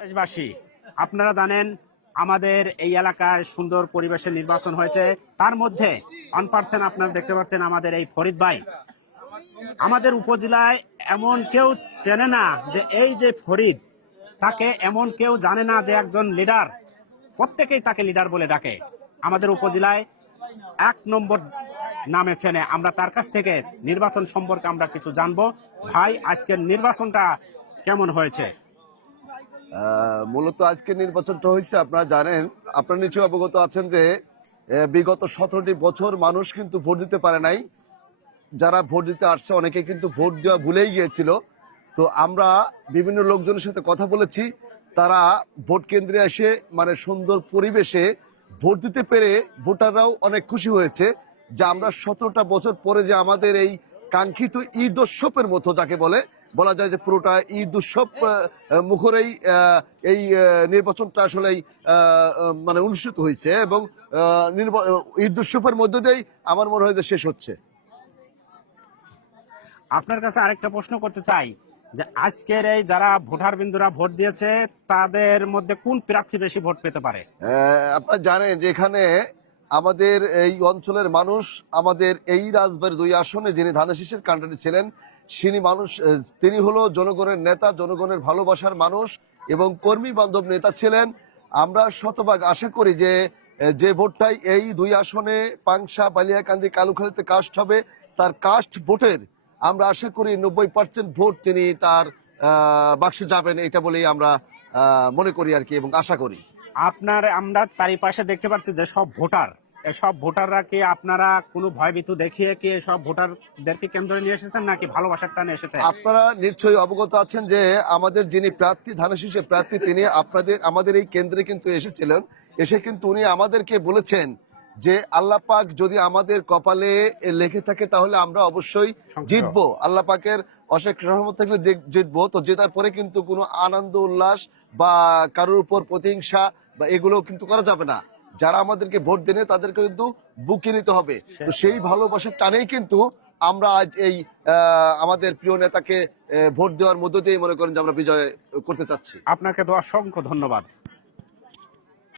দেশবাসী, আপনারা জানেন আমাদের এই এলাকায় সুন্দর পরিবেশে নির্বাচন হয়েছে। তার মধ্যে 1% আপনারা দেখতে পাচ্ছেন আমাদের এই ফরিদ ভাই। আমাদের উপজেলায় এমন কেউ চেনে না যে এই যে ফরিদ, তাকে এমন কেউ জানে না যে একজন লিডার। প্রত্যেকেই তাকে লিডার বলে ডাকে। আমাদের উপজেলায় 1 নম্বর নামে চেনে। আমরা তার কাছ থেকে নির্বাচন সম্পর্কে আমরা কিছু জানবো। ভাই, আজকের নির্বাচনটা কেমন হয়েছে? মূলত আজকে নির্বাচনটা হয়েছে, আপনারা জানেন, আপনারা নিশ্চয়ই অবগত আছেন যে বিগত 17টি বছর মানুষ কিন্তু ভোট দিতে পারে নাই। যারা ভোট দিতে আসছে অনেকে কিন্তু ভোট দেওয়া ভুলেই গিয়েছিল। তো আমরা বিভিন্ন লোকজনের সাথে কথা বলেছি, তারা ভোট কেন্দ্রে এসে মানে সুন্দর পরিবেশে ভোট দিতে পেরে ভোটাররাও অনেক খুশি হয়েছে যে আমরা 17টা বছর পরে যে আমাদের এই কাঙ্ক্ষিত ঈদ উৎসবের মতো যাকে বলা যায় যে পুরোটা ঈদ উৎসব মুখরেই এই নির্বাচনটা আসলে মানে অনুষ্ঠিত হয়েছে এবং ঈদ উৎসবের মধ্য দিয়েই আমার মনে হয় যে শেষ হচ্ছে। আপনার কাছে আরেকটা প্রশ্ন করতে চাই যে আজকের এই যারা ভোটার বিন্দুরা ভোট দিয়েছে তাদের মধ্যে কোন প্রার্থী বেশি ভোট পেতে পারে? আপনারা জানেন যে এখানে আমাদের এই অঞ্চলের মানুষ, আমাদের এই রাজবাড়ী 2 আসনে যিনি ধানের কান্ডারি ছিলেন তিনি হলো জনগণের নেতা, জনগণের ভালোবাসার মানুষ এবং কর্মী বান্ধব নেতা ছিলেন। আমরা শতভাগ আশা করি যে যে ভোটটাই এই 2 আসনে পাংশা, বালিয়াকান্দি, কালুখালীতে কাস্ট হবে, তার কাস্ট ভোটের আমরা আশা করি 90% ভোট তিনি তার বাক্সে যাবেন, এটা বলেই আমরা মনে করি আর কি এবং আশা করি। আমরা চারিপাশে দেখতে পাচ্ছি যে সব ভোটার, এসব ভোটাররা কি আপনারা কোনো ভয়ভীতি দেখিয়ে কি সব ভোটারদেরকে কেন্দ্রে নিয়ে এসেছেন নাকি ভালোবাসার টানে এসেছেন? আপনারা নিশ্চয়ই অবগত আছেন যে আমাদের যিনি প্রার্থী, ধানের শীষের প্রার্থী, তিনি আমাদের এই কেন্দ্রে কিন্তু এসেছিলেন। এসে কিন্তু উনি আমাদেরকে বলেছেন যে আল্লাহ পাক যদি আমাদের কপালে লেখে থাকে তাহলে আমরা অবশ্যই জিতবো, আল্লাহ পাকের অশেষ রহমত থাকলে জিতবো। তো জেতার পরে কিন্তু কোনো আনন্দ উল্লাস বা কারোর উপর প্রতিহিংসা বা এগুলো কিন্তু করা যাবে না। যারা আমাদেরকে ভোট দেনে তাদেরকে কিন্তু বুকে নিতে হবে। তো সেই ভালোবাসার টানেই কিন্তু আমরা আজ এই আমাদের প্রিয় নেতাকে ভোট দেওয়ার মধ্য দিয়ে মনে করেন যে আমরা বিজয় করতে চাচ্ছি। আপনাকে তো অসংখ্য ধন্যবাদ।